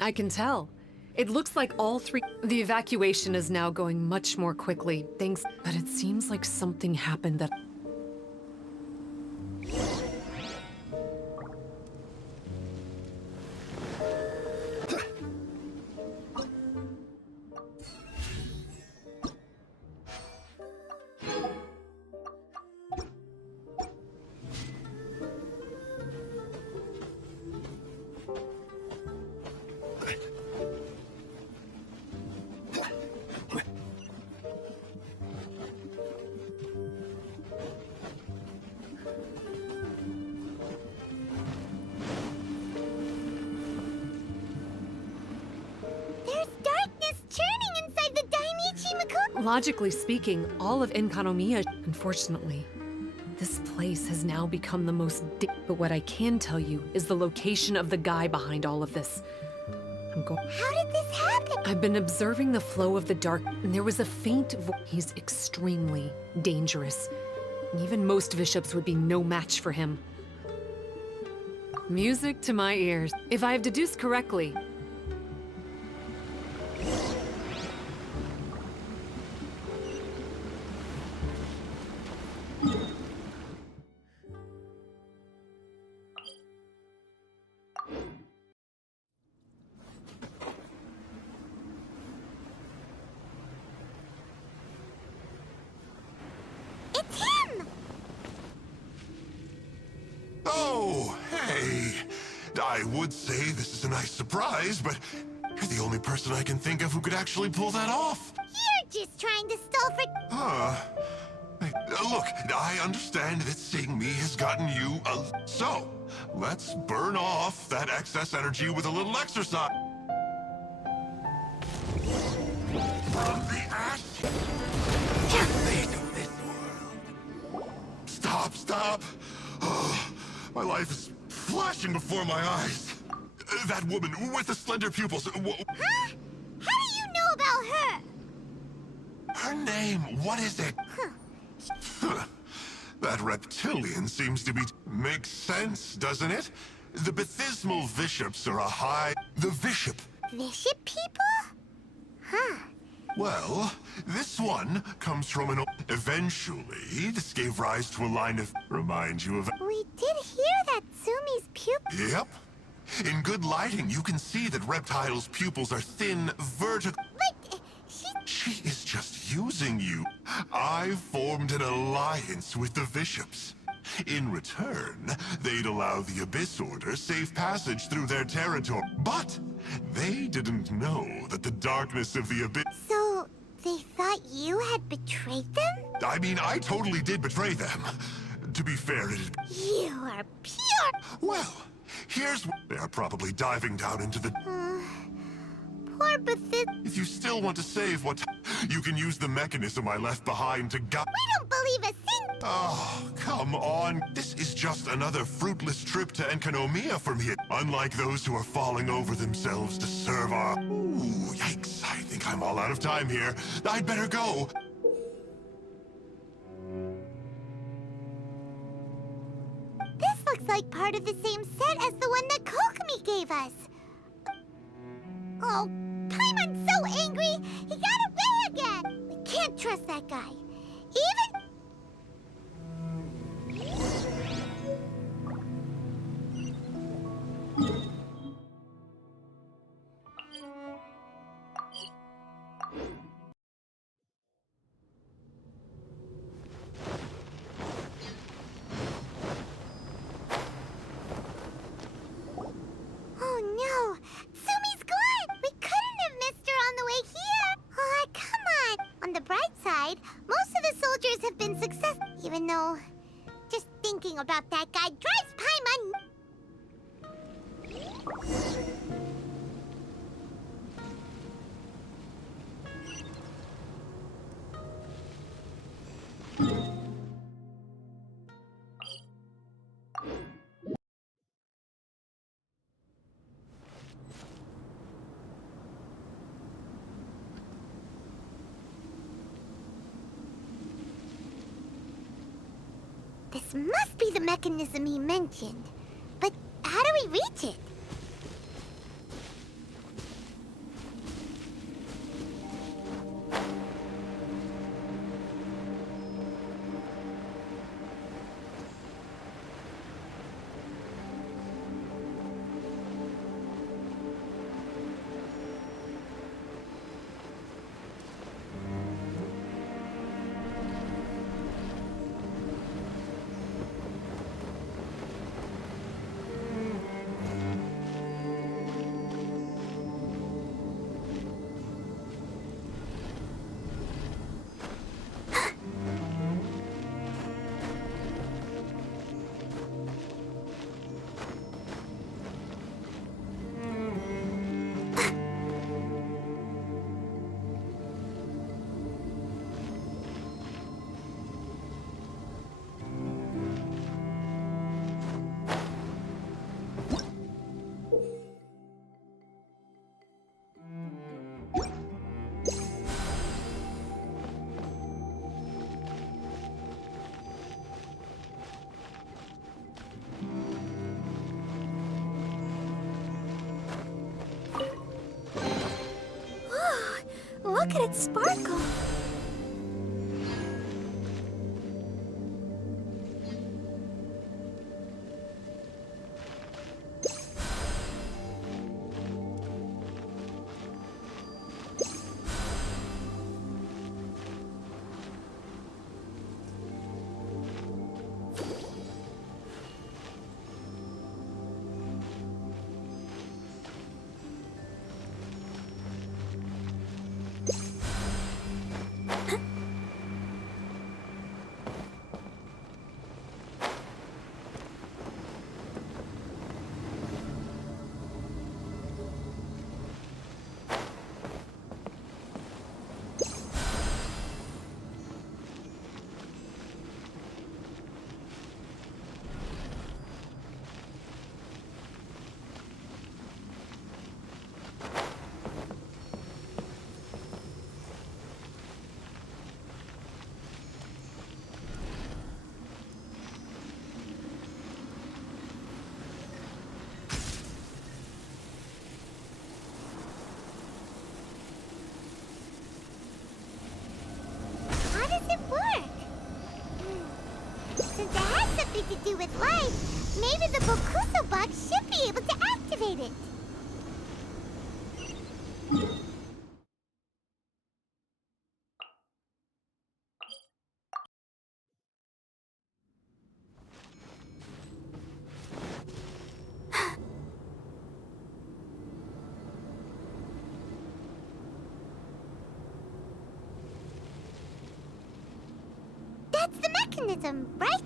I can tell. It looks like all three... The evacuation is now going much more quickly, thanks... But it seems like something happened that... Logically speaking, all of Enkanomiya, unfortunately. This place has now become the most but what I can tell you is the location of the guy behind all of this. How did this happen? I've been observing the flow of the dark, and there was a faint He's extremely dangerous. And even most bishops would be no match for him. Music to my ears. If I have deduced correctly, Oh, hey. I would say this is a nice surprise, but you're the only person I can think of who could actually pull that off. You're just trying to stall for... Look, I understand that seeing me has gotten you so, let's burn off that excess energy with a little exercise. From the ash of this world. Stop. Oh, my life is flashing before my eyes. That woman with the slender pupils. Huh? How do you know about her? Her name, what is it? That reptilian seems to be... Makes sense, doesn't it? The Baptismal Bishops are a high... The Bishop. Bishop people? Huh. Well, this one comes from an... Eventually, this gave rise to a line of... Remind you of... We did hear that Sumi's pupil... Yep. In good lighting, you can see that Reptile's pupils are thin, vertical... But She is just using you. I formed an alliance with the bishops. In return, they'd allow the Abyss Order safe passage through their territory. But they didn't know that the darkness of the Abyss... So, they thought you had betrayed them? I mean, I totally did betray them. To be fair, it... You are pure... Well, here's... They are probably diving down into the... Poor Bethesda... If you still want to save what... You can use the mechanism I left behind to guide... We don't believe a thing... Oh, come on. This is just another fruitless trip to Enkanomiya for me. Unlike those who are falling over themselves to serve our... Ooh, yikes. I think I'm all out of time here. I'd better go. This looks like part of the same set as the one that Kokomi gave us. Oh, Paimon's so angry! He got away again! We can't trust that guy. Even... Oh no! Sumi's gone! We couldn't have missed her on the way here! Oh, come on! On the bright side, most of the soldiers have been successful, even though just thinking about that guy drives Paimon... This must be the mechanism he mentioned. But how do we reach it? Look at it sparkle. How does it work? Since it has something to do with life, maybe the Bokuso box should be able to activate it. That's the mechanism, right?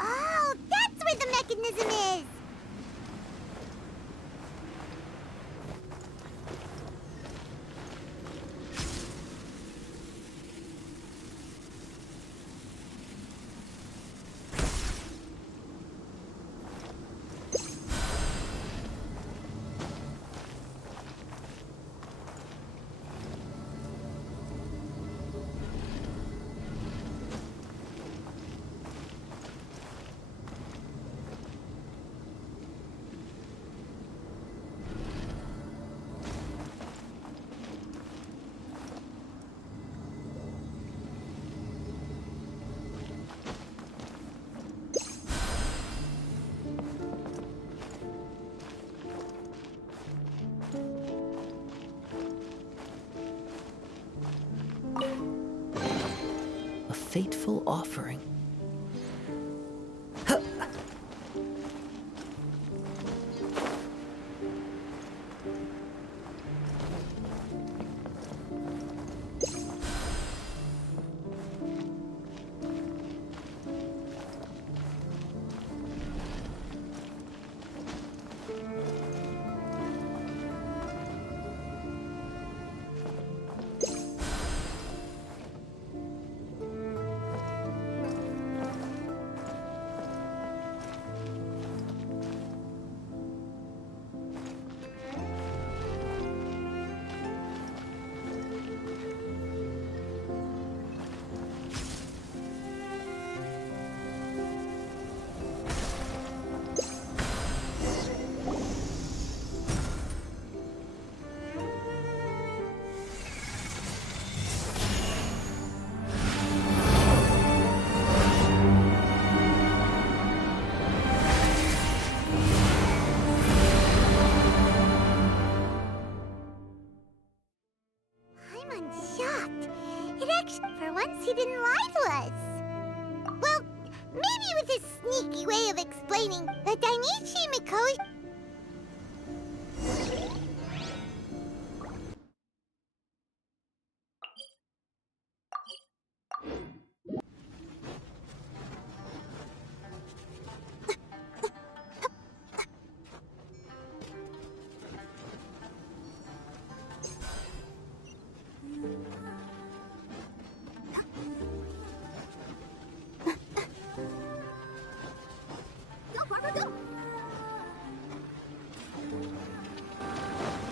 Oh, that's where the mechanism is! A fateful offering. sneaky way of explaining the Dainichi Mikoshi.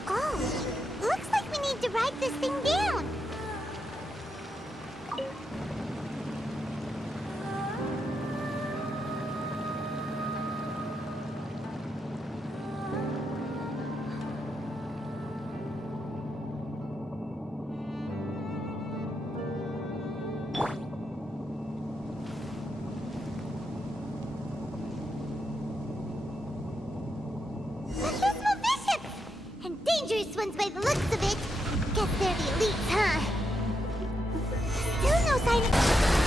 Oh, looks like we need to write this thing down. Baptismal bishops! And dangerous ones by the looks of it. Guess they're the elites, huh? Still no sign of...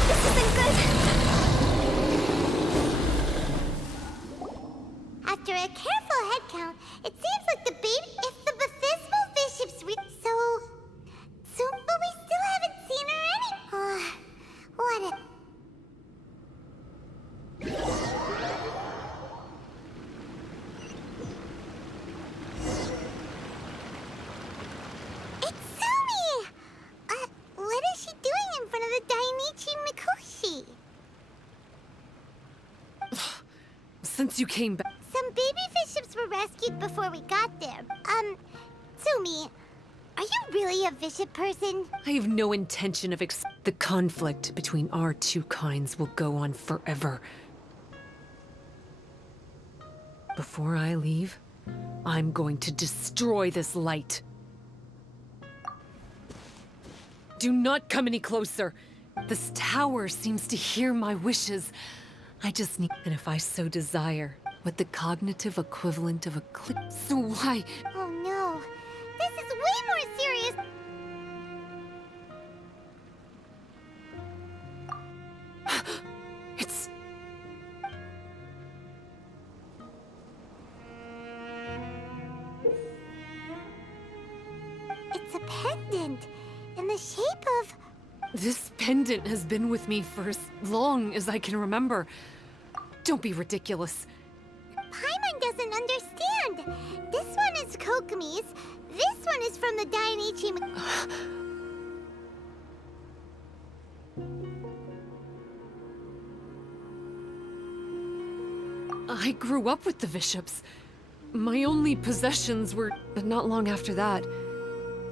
This isn't good! After a careful head count, it seems like the baby... If the baptismal bishops so... But we still haven't seen her any... what a... It's Sumi! What is she doing in front of the Dainichi Mikoshi? Since you came back, Some baby bishops were rescued before we got there. Sumi, are you really a bishop person? I have no intention of the conflict between our two kinds will go on forever. Before I leave, I'm going to destroy this light. Do not come any closer. This tower seems to hear my wishes. I just need, and if I so desire, what the cognitive equivalent of a click. So why? Oh no, this is way more serious. It's... It's a pendant in the shape of... This pendant has been with me for as long as I can remember. Don't be ridiculous. Paimon doesn't understand. This one is Kokumi's. This one is from the Dainichi I grew up with the bishops. My only possessions were... But not long after that,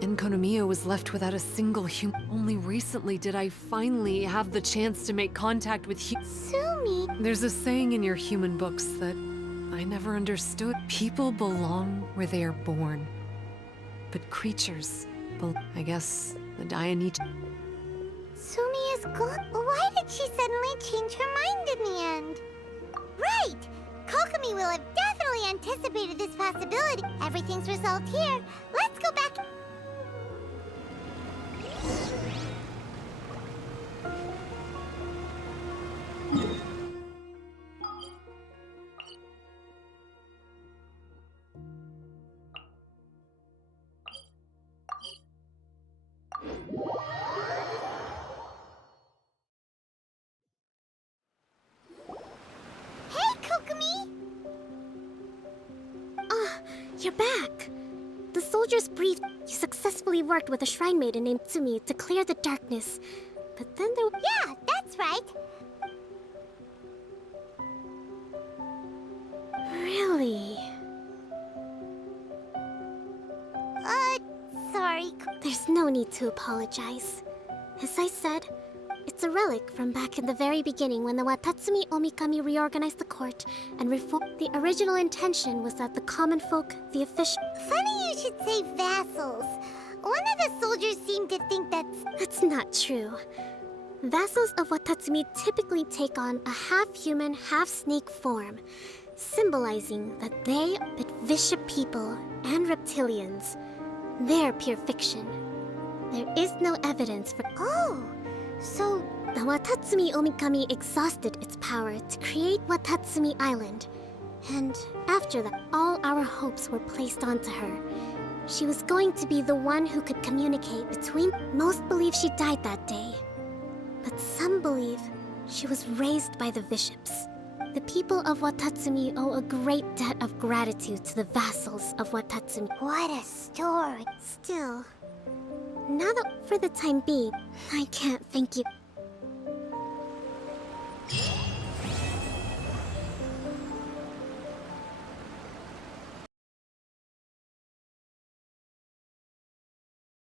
Enkonomiya was left without a single human. Only recently did I finally have the chance to make contact with Sumi. There's a saying in your human books that I never understood. People belong where they are born. But creatures, I guess the Dainichi... Sumi is gone. Why did she suddenly change her mind in the end? Right! Kokumi will have definitely anticipated this possibility. Everything's resolved here. Let's go back. Hey, Kokumi! You're back. The soldiers briefed you successfully worked with a shrine maiden named Tsumi to clear the darkness. But then there... Yeah, that's right. Really? Sorry. There's no need to apologize. As I said, it's a relic from back in the very beginning when the Watatsumi Omikami reorganized the court and reformed. The original intention was that the common folk, the official... Funny you should say vassals. One of the soldiers seemed to think That's not true. Vassals of Watatsumi typically take on a half-human, half-snake form, symbolizing that they are vicious people and reptilians. They're pure fiction. There is no evidence for... Oh, so The Watatsumi Omikami exhausted its power to create Watatsumi Island. And after that, all our hopes were placed onto her. She was going to be the one who could communicate between... Most believe she died that day. But some believe she was raised by the bishops. The people of Watatsumi owe a great debt of gratitude to the vassals of Watatsumi. What a story. Still, now that for the time being, I can't thank you.